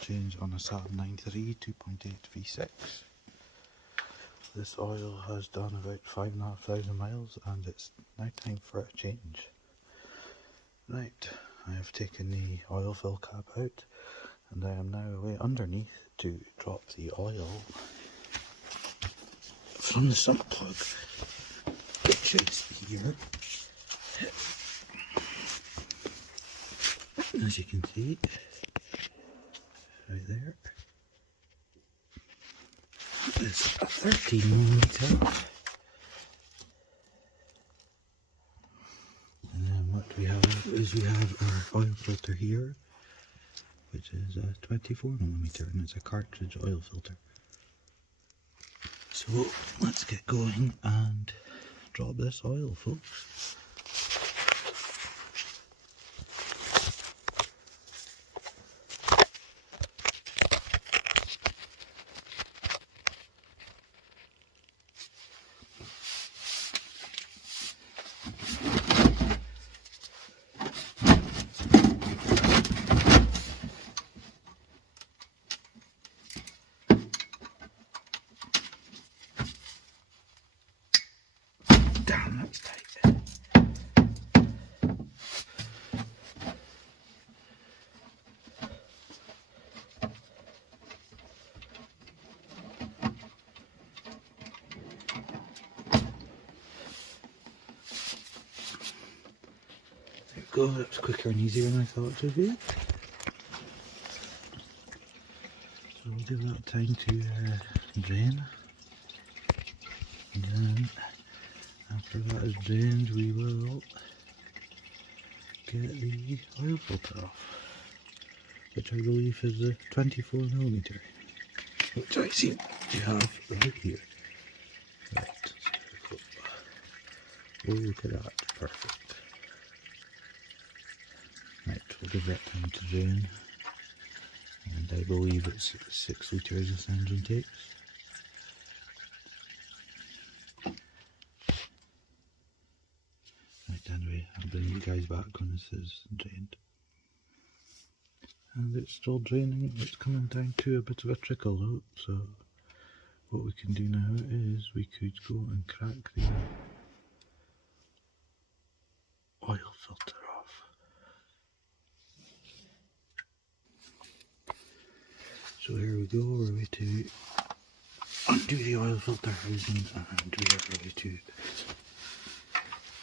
change on a Saab 9.3 2.8 V6. This oil has done about 5,500 miles and it's now time for a change. Right, I have taken the oil fill cap out and I am now away underneath to drop the oil from the sump plug, which is here. As you can see, right there, it's a 13mm. And then what we have is we have our oil filter here, which is a 24mm, and it's a cartridge oil filter. So let's get going and drop this oil, folks. Damn, that's tight. There we go, that's quicker and easier than I thought it would be. So we'll give that time to drain. And then after that is drained, we will get the oil filter off, which I believe is a 24mm, which I seem to have right here. Right, oh, look at that, perfect. Right, we'll give that time to drain, and I believe it's 6 litres this engine takes. Anyway, I'll bring you guys back when this is drained. And it's still draining, it's coming down to a bit of a trickle though, so what we can do now is we could go and crack the oil filter off. So here we go, we're ready to undo the oil filter housing and we are ready to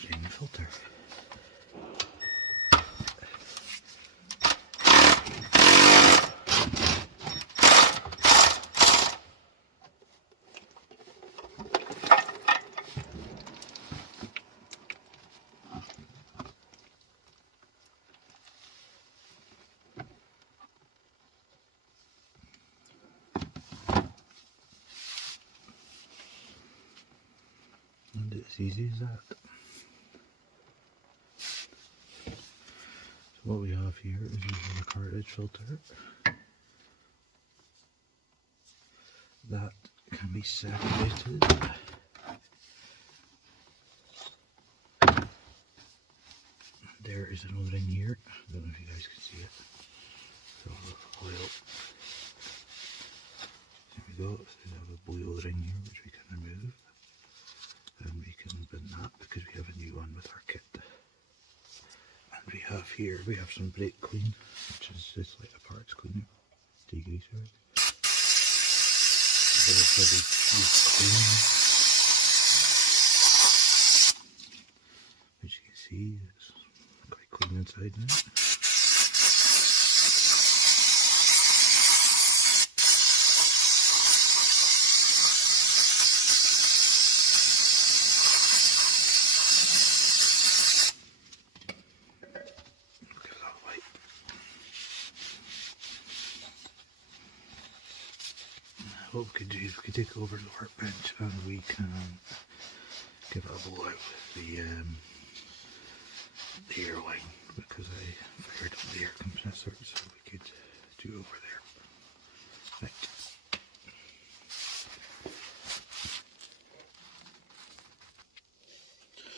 drain the filter. And it's easy as that. What we have here is we have a cartridge filter that can be separated. There is an O-ring here, I don't know if you guys can see it. So oil. There we go, so we have a blue O-ring here which we can remove. And we can bin that because we have a new one with our kit. We have here, we have some brake clean, which is just like a parts cleaner, degreaser. Clean, which you can see it's quite clean inside now. What we could do is we could take over the workbench and we can give it a blow out with the air line, because I fired up the air compressor, so we could do over there. Right.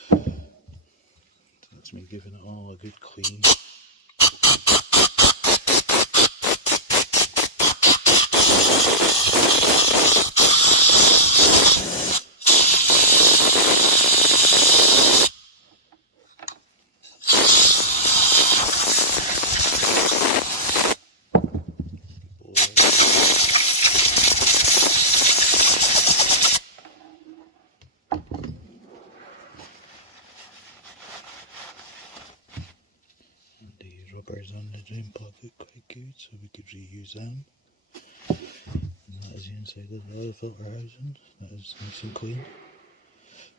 So that's me giving it all a good clean. rubbers on the drain plug look quite good, so we could reuse them. And that is the inside of the oil filter housing. That is nice and clean.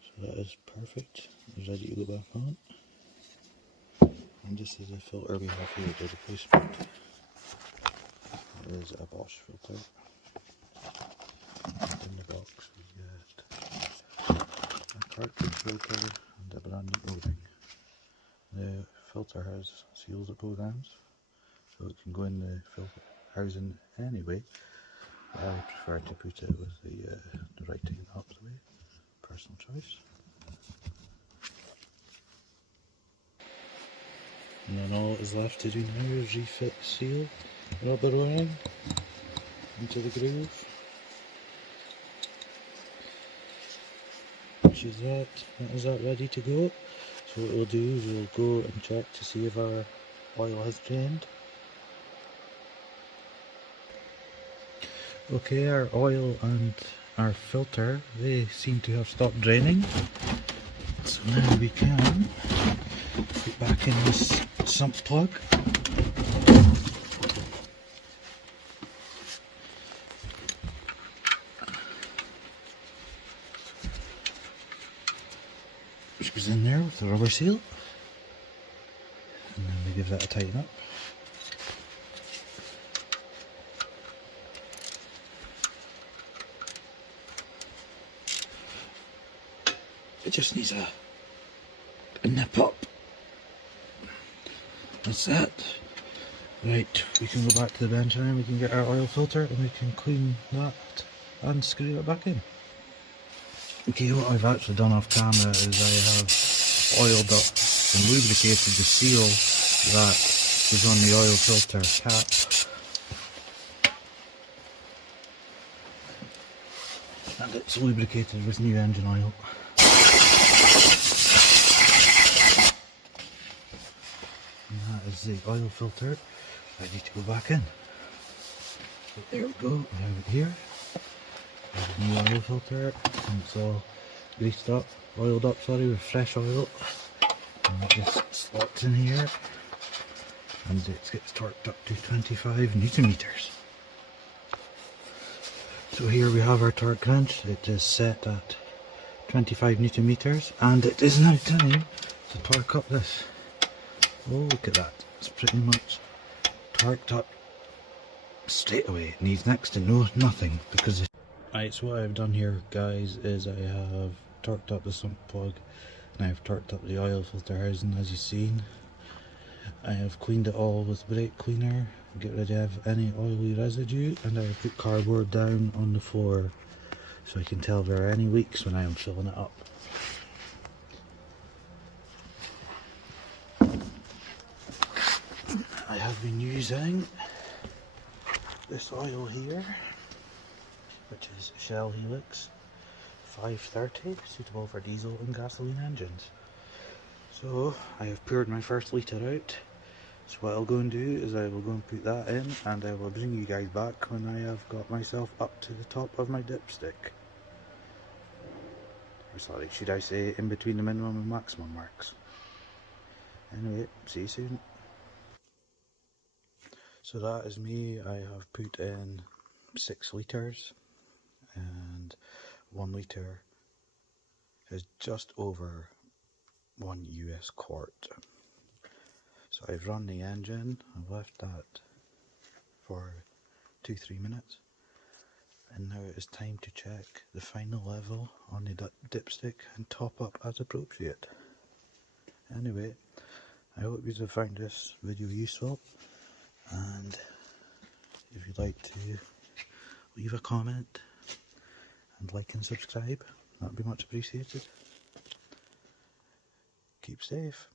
So that is perfect. It's ready to go back on. And this is the filter we have here, the replacement. It is a Bosch filter. And in the box we get a cartridge filter and a brand new O-ring. The filter has seals at both ends, so it can go in the filter housing anyway. I prefer to put it with the writing up the way. Personal choice. And then all that is left to do now is refit the seal, rubber O-ring into the groove. Which is that. That is that ready to go. So what we'll do is we'll go and check to see if our oil has drained. Okay, our oil and our filter, they seem to have stopped draining. So now we can put back in this sump plug. Which goes in there with the rubber seal. And then we give that a tighten up. It just needs a nip up. That's that. Right, we can go back to the bench now, we can get our oil filter and we can clean that and screw it back in. Okay, what I've actually done off camera is I have oiled up and lubricated the seal that is on the oil filter cap. And it's lubricated with new engine oil. And that is the oil filter ready to go back in. So there we go, we have it here. There's a new oil filter, and it's all greased up, oiled up, sorry, with fresh oil. And it just slots in here, and it gets torqued up to 25 Newton meters. So here we have our torque wrench. It is set at 25 Newton meters, and it is now time to torque up this. Oh, look at that, it's pretty much torqued up straight away. It needs next to nothing because it's... Right, so what I've done here, guys, is I have torqued up the sump plug and I've torqued up the oil filter housing, as you've seen. I have cleaned it all with brake cleaner, get rid of any oily residue, and I have put cardboard down on the floor so I can tell if there are any leaks when I am filling it up. I have been using this oil here, which is Shell Helix 530, suitable for diesel and gasoline engines. So I have poured my first litre out. So what I'll go and do is I will go and put that in, and I will bring you guys back when I have got myself up to the top of my dipstick. Or sorry, should I say in between the minimum and maximum marks. Anyway, see you soon. So that is me. I have put in 6 litres, and 1 litre is just over 1 US quart. So I've run the engine, I've left that for 2-3 minutes, and now it is time to check the final level on the dipstick and top up as appropriate. Anyway, I hope you have found this video useful, and if you'd like to leave a comment and like and subscribe, that would be much appreciated. Keep safe.